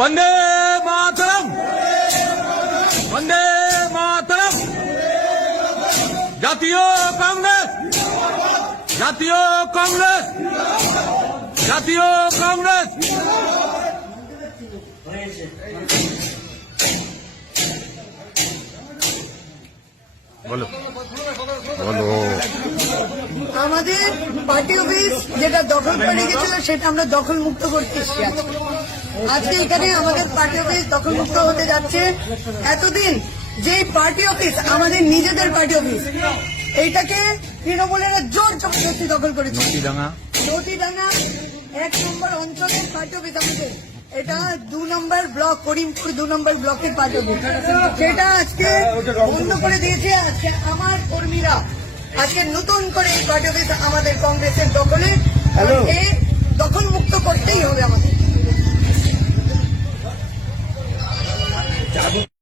বন্দে মাতরম, বন্দে মাতরম। জাতীয় কংগ্রেস, জাতীয় কংগ্রেস, জাতীয় কংগ্রেস। বলো বলো। আমাদের পার্টি অফিস যেটা দখল করে গেছিল সেটা আমরা দখল মুক্ত করতে এসেছি আজকে এখানে আমাদের পার্টি অফিস দখল মুক্ত হতে যাচ্ছে। এতদিন যে পার্টি অফিস আমাদের নিজেদের পার্টি অফিস, এইটাকে তৃণমূলের জোর জবরদস্তি দখল করেছে। নদীডাঙ্গা 1 নম্বর অঞ্চলের পার্টি অফিস আমাদের, এটা 2 নম্বর ব্লক, করিমপুর 2 নম্বর ব্লকের পার্টি অফিস, সেটা আজকে বন্ধ করে দিয়েছে। আজকে আমার কর্মীরা আজকে নতুন করে এই পার্টি অফিস আমাদের কংগ্রেসের দখলে, দখল মুক্ত করতেই হবে আমাদের।